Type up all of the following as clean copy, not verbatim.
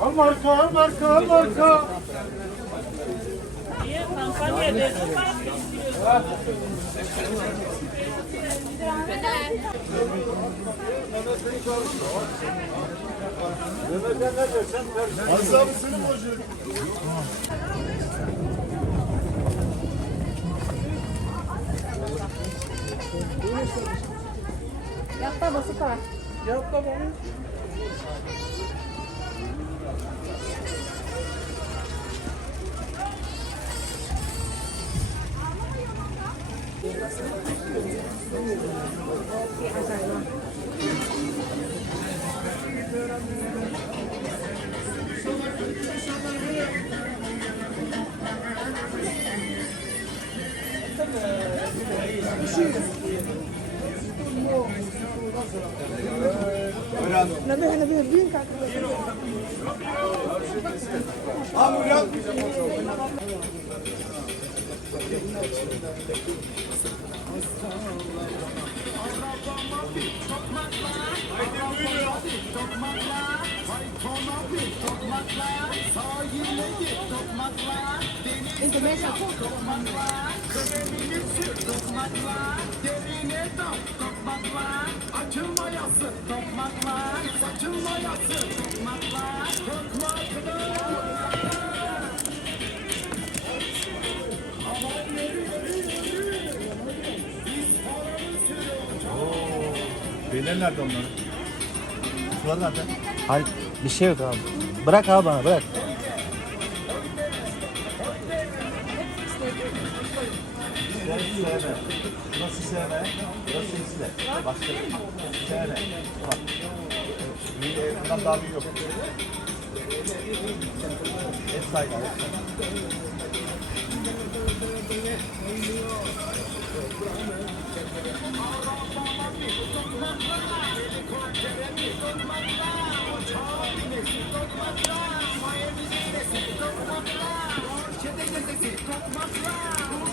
Al marka, al marka, al marka. Niye? Kampanya verdim. Aziz abi senin hoca. Yapma basit var. Yap da bana. Beyler nerede onların? Sular nerede? Hayır bir şey yok abi. Bırak abi bana bırak. Sevme. Burası sevme. Burası izle. Başka. Sevme. Bak. Bundan daha büyük yok. Et saygı.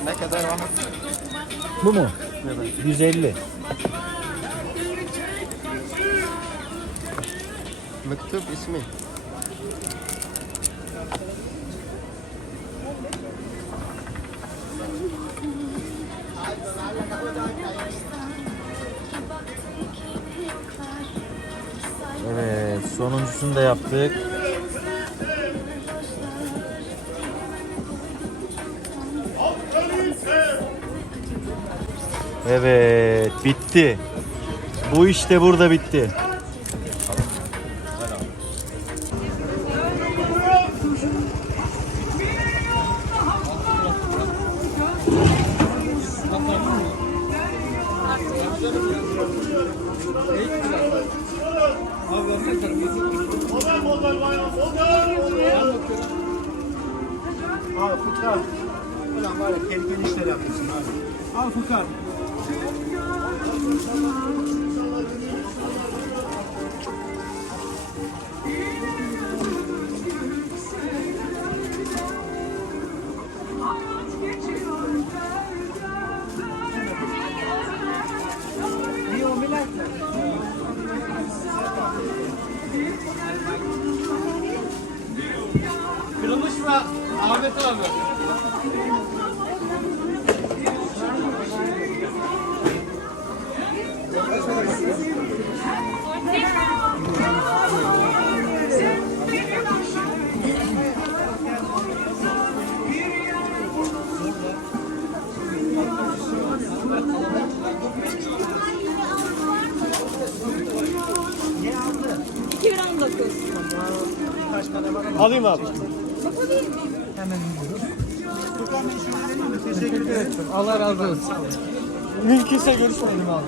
Ne kadar var? Bu mu? Evet. 150. Mektup ismi. Evet, sonuncusunu da yaptık. Evet, bitti. Bu işte burada bitti. Al Furkan. Ulan var ya tehlikeli işler yapıyorsun abi. Al Furkan. Kırılmış mı Ahmet abi? Alayım abi. Allah razı olsun. Mümkünse görüşmeyelim abi.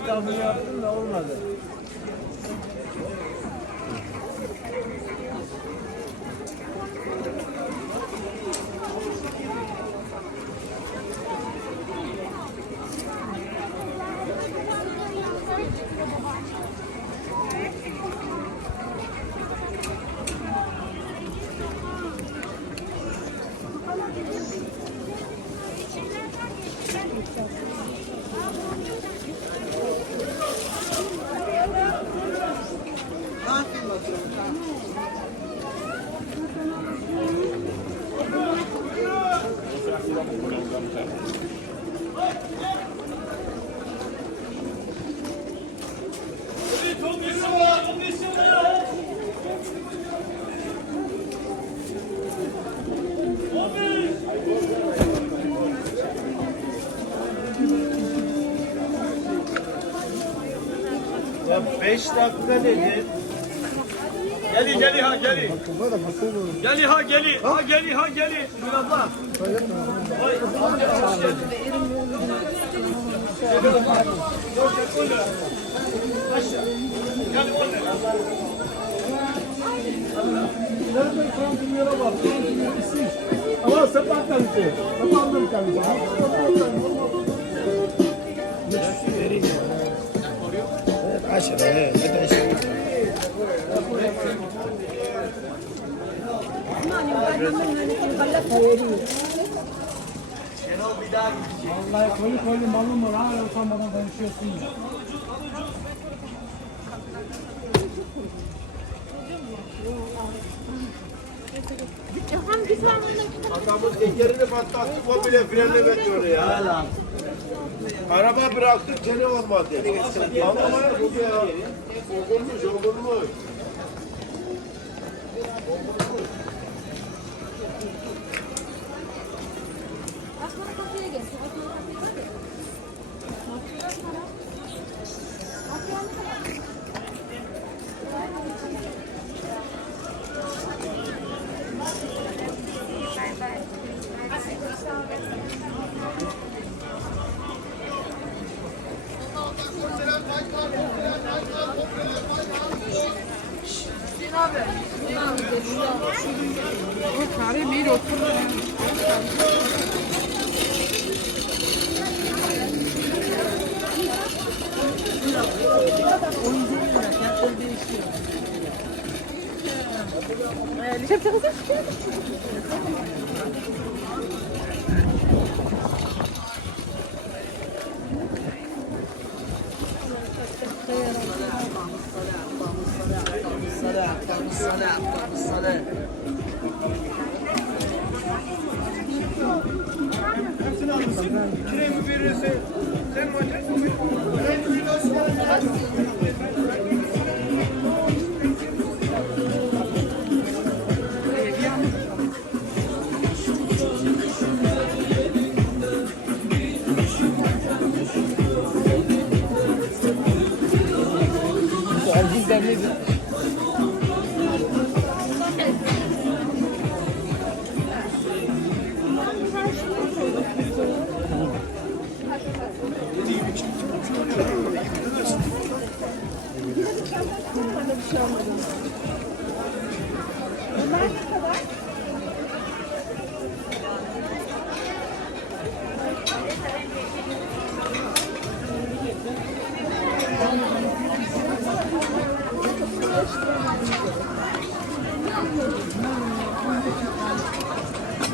İstanbul'u yaptım da olmadı. Ya 5 dakika dedin. Geli geli ha geli. Geli ha geli. Ha geli ha geli. Buyur abla. Vay amca hoş geldin. Gel oğlum. Nereden kantinlere bak. Ama sepat kalite. Sepat kalite. Vallahi koyu malum var. Hala utanmadan konuşuyorsun ya. Adamın tekerini patlattık, o bile frene veriyor ya. Araba bıraktık, seni olmadı. Anlamaya bu ya. Olurmuş. Aslan kapıya gelsin.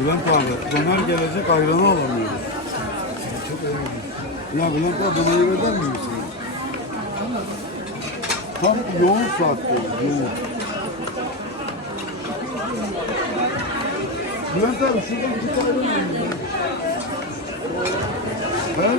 Bülent abi, döner gelecek ayranı alamıyoruz. Ya Bülent abi döneri verir misin? Tam yoğun saatte, yoğun. Bülent abi şuradan bir tane ayran alayım ya. He?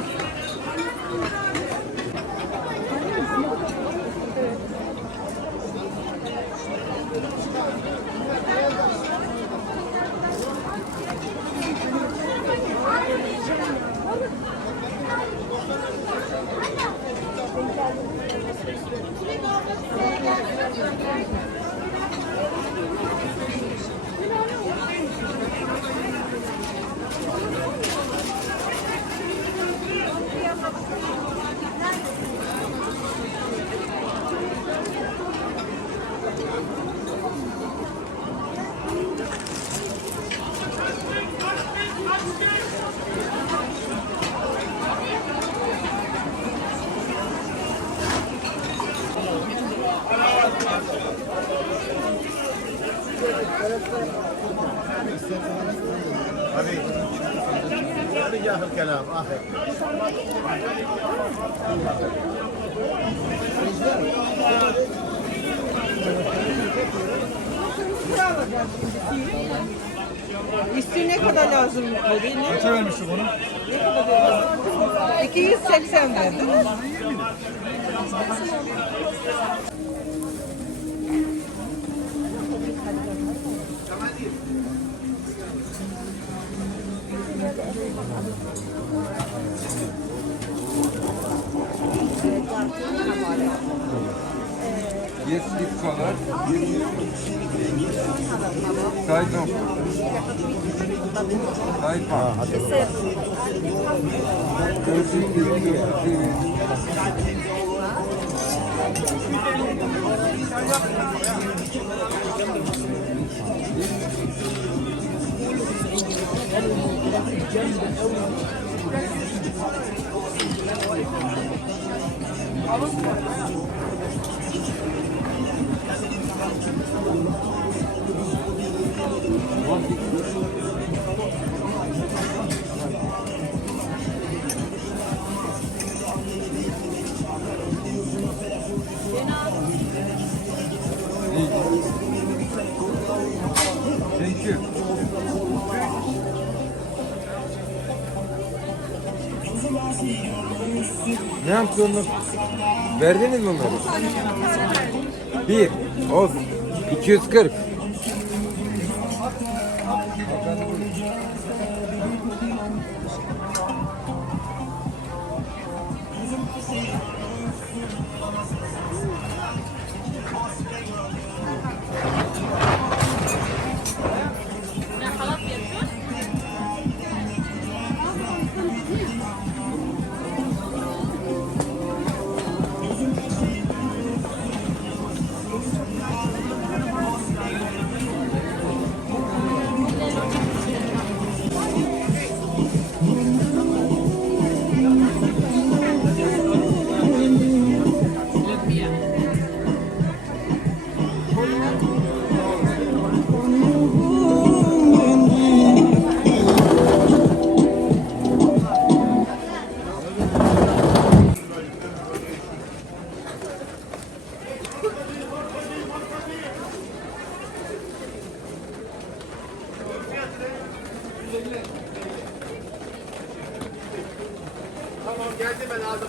يجي اخر كلام اخر. Üstü ne kadar lazım dedi? Kaça vermiştik onu? Ne kadar dedi? 280 verdi. Yes, deep color. Side no. Side palm. Thank you. Ne yapıyorsun? Verdiniz mi onları? Bir. Olsun. 240. Tamam geldi ben aldım.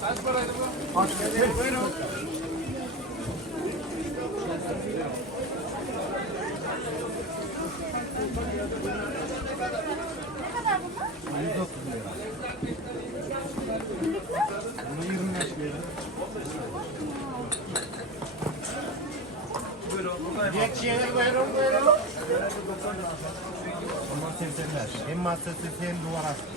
Kaç paraydı bu? Buyurun. Geçiyelim buyurun. Aman sevsenler. Hem masası hem duvar astı.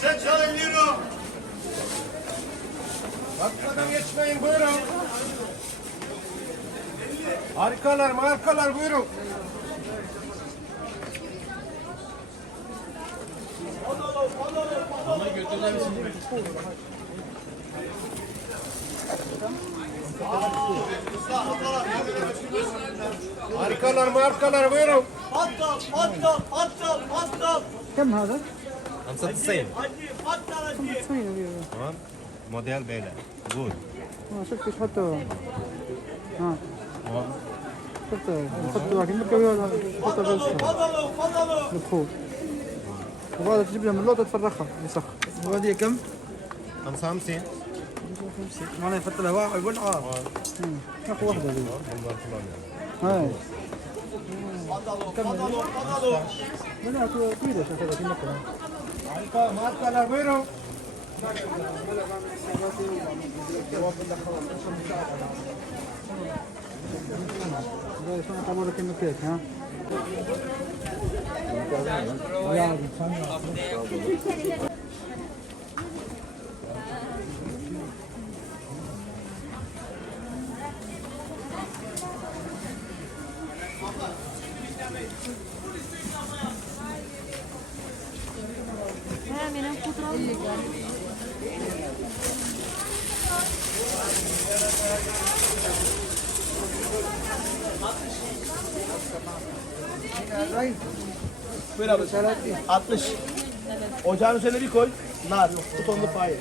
Sen çalabiliyorum. Bakmadan geçmeyin buyurun. Harikalar buyurun. Harikalar buyurun. كم هذا؟ 95. 95 يورو. Tamam. Model böyle. Good. شفت ايش حطوا ها شفت حطوا لكن مكوي ولا حطوا بس الخوف وهذا تجيب لهم اللوطه تفرخها يسخ وهذه كم؟ 55. معناها يحط لها واحد والعار اخو واحده ذي هاي كم لا كويسه شكلها في مكه Harikalar buyurun. شلون اعتبر لك كيك ها؟ Ha, benim. Buyur abi. 60. Ocağın üzerine bir koy. Nar. Butonlu fayır.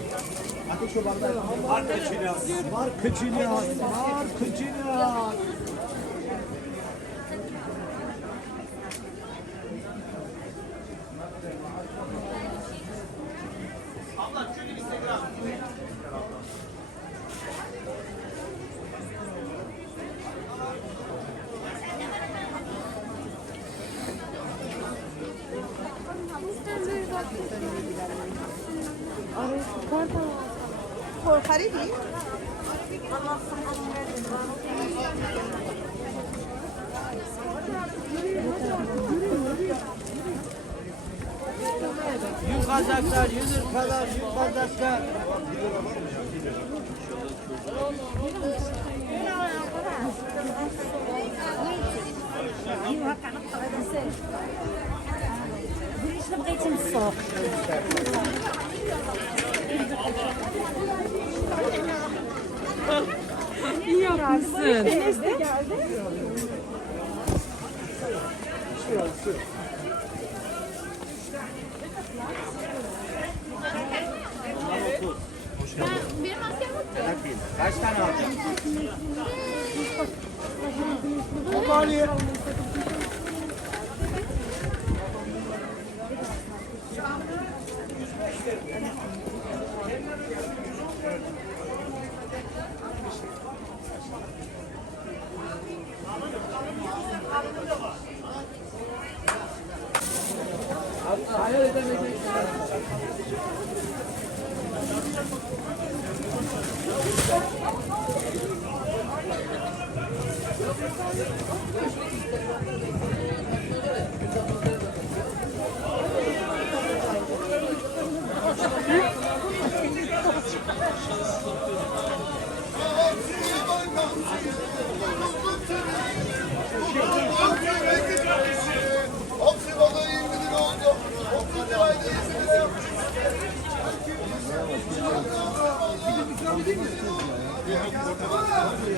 Ateş şu bardağı. Var kıçını. Var kıçını. Var kıçını. خريدي Yukarıdakiler, yumurtalar, yukarıdakiler. شنو بغيتي من السوق؟ Kaç tane alacaksın?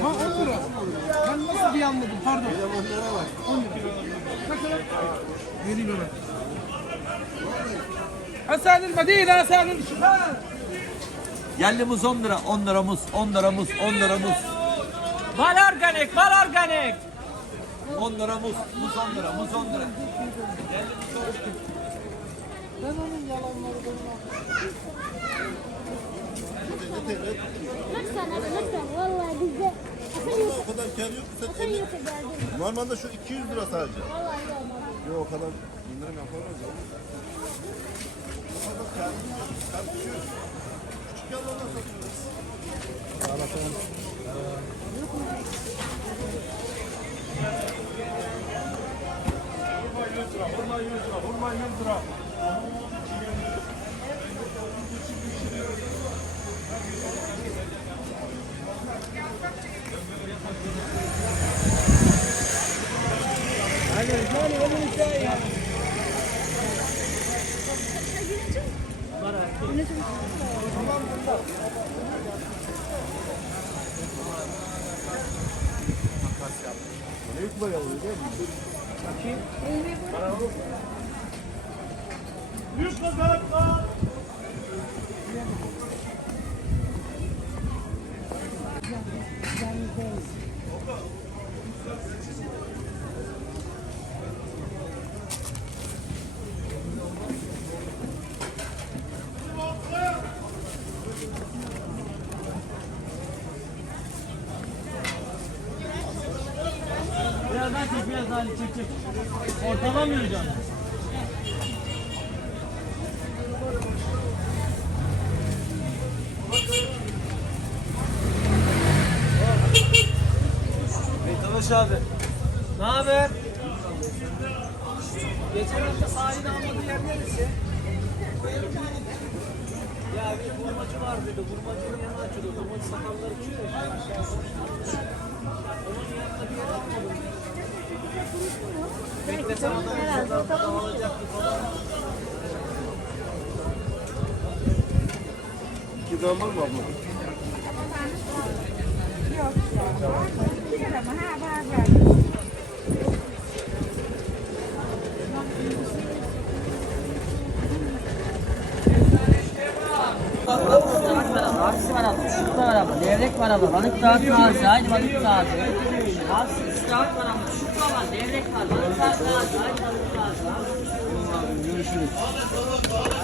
Ha 10 lira. Ben nasıl diye anladım pardon. 10 lira. Kaç lira? Vereyim hemen. Hasan el-Medine, Hasan el-Şifar. Yerli muz 10 lira. 10 lira muz. 10 lira muz. 10 lira muz. Bal organik, bal organik. 10 lira muz. Muz 10 lira. Muz 10 lira. Ben onun yalanları لطفا لطفا والله بالذات O kadar kar yok. Sen 50. Normalde şu 200 lira sadece. والله اليوم Yok o kadar indirim yaparız ya. Küçük yalanlar satıyoruz. Biraz daha çek, biraz daha çek çek. Ortadan mı yürüyeceksin? Beytalaş abi. Ne haber? Geçen hafta sahilde almadığı yer neresi? Ya bir vurmacı var dedi. Vurmacının yanına açıyordu. Vurmacı sakalları çıkıyor. Onun yanında bir yer atmadım. Beklesem adam alacaktı falan. Kıyman var mı abla? Hapsi var abla, şutla var abla, levrek var abla, balık daha taze, haydi balık taze. Hapsi, üstad var abla, şutla var, levrek var, balık daha taze, haydi balık taze.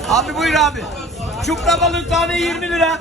Abi buyur abi. Çupra balık tane 20 lira.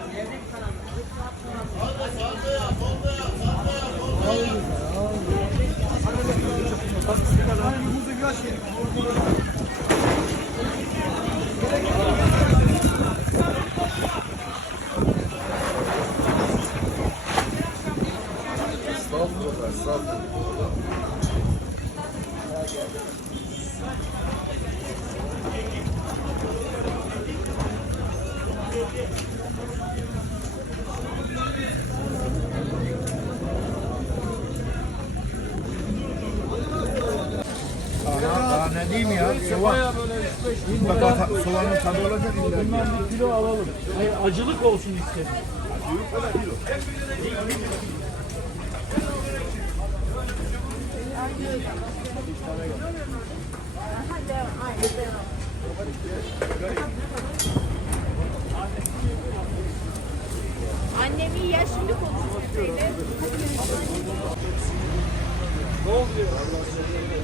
Daha ne diyeyim ya? Soğan. Mutlaka soğanın tadı olacak. Bundan bir kilo alalım. Hayır, acılık olsun istedim. Annem iyi ya şimdi konuşuyor.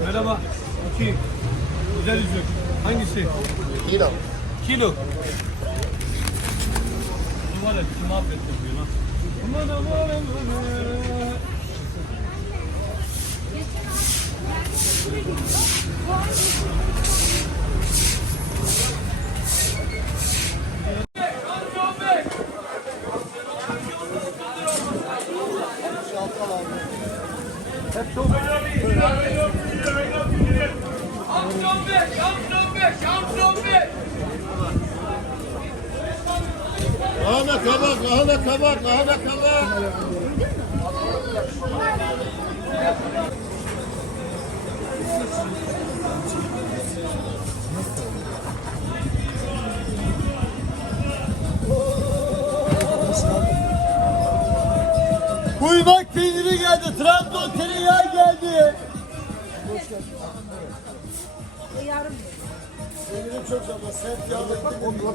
Merhaba. 2. Güzel yüzük. Hangisi? Kilo. Kilo. Numara kim affettim diyor lan. Aman aman aman. Ahana kabak, ahana kabak, ahana kabak. Kuymak peyniri geldi. Trabzon tereyağı geldi. Peynirim çok ama sert yağlı. 10 kilo.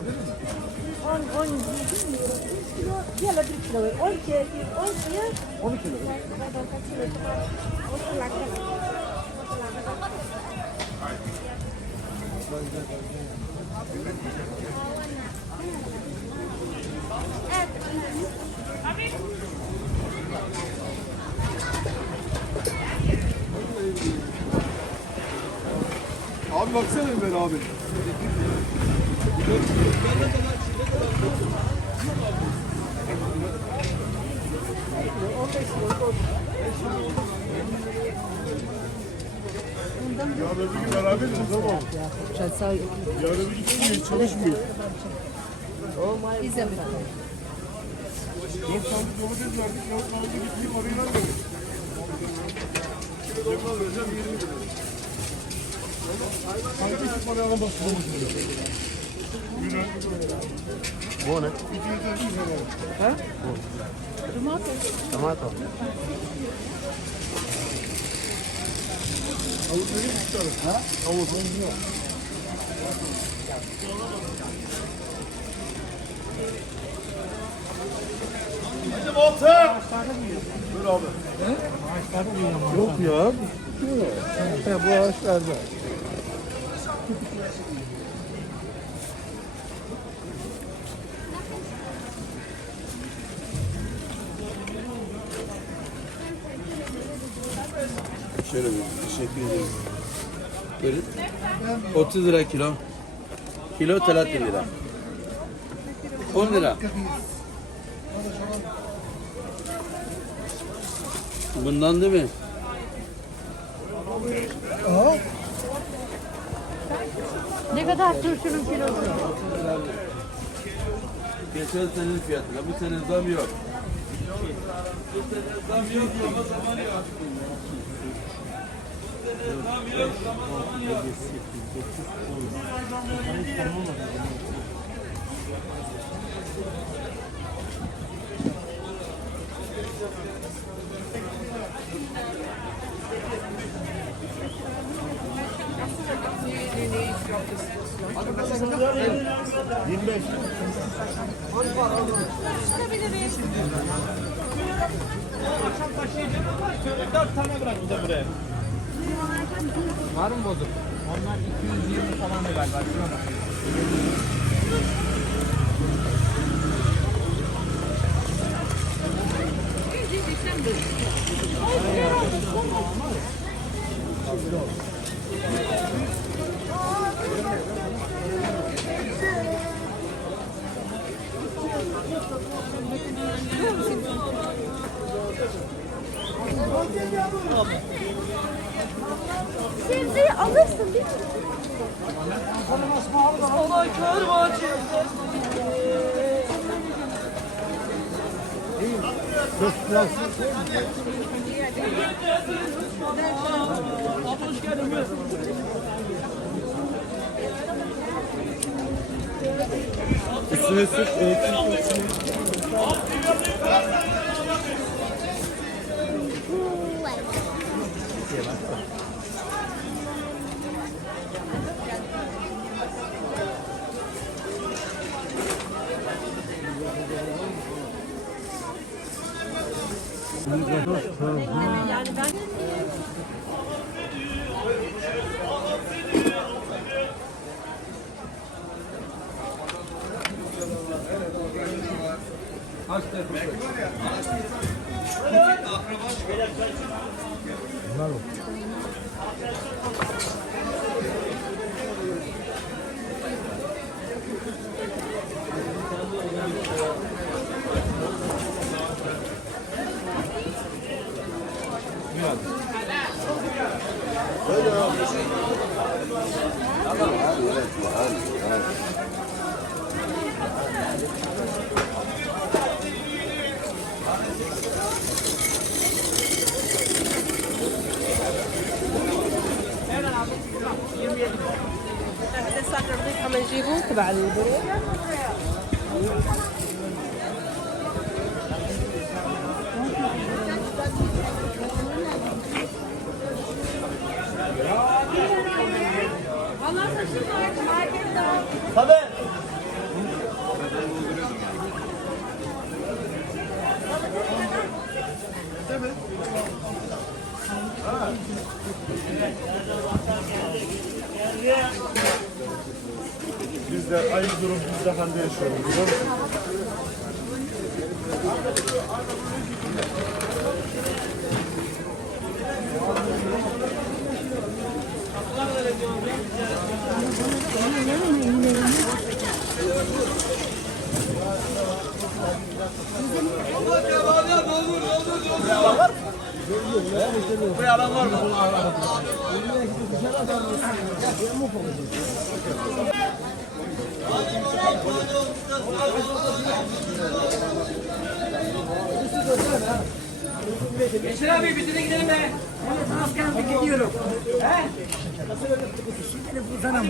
1 kilo. 10 kilo. 12 kilo. Abi baksana ben abi. Yarın bir gün beraberiz o zaman. Yarın bir gün çalışmıyor. Domates verdik, yavuk aldı gittik, oraya vermedik. Cemal vereceğim 20 lira. Hangisi paraya basmamız gerekiyor? Güne. Bu ne? Ha? Tomato. Avut vereyim mi bir tane? Ha? Avut. Bizim olta! Buyur abi. Yok ya. Bu ağaçlarda. Şöyle bir teşekkür ederim. Buyurun. 30 lira kilo. Kilo 30 lira. 10 lira. Bundan değil mi? Ne kadar turşunun kilosu? Geçen senenin fiyatına. Bu sene zam yok. Bu sene zam yok ama zaman yok. 25. Akşam taşıyacağım ama şöyle 4 tane bırak bize buraya. Var mı bozuk? Onlar 220 falan da galiba. Şuna bak. Şimdi alırsın değil mi? Üstüne süt, Yani ben هم نجيبه تبع البرو. Tabii. Biz de aynı durum biz de halde yaşıyoruz. Biliyor musun? Buraya alan var mı? Geçir abi bizi de gidelim be. Evet askerlik gidiyorum. He? Şimdi bu sana mı?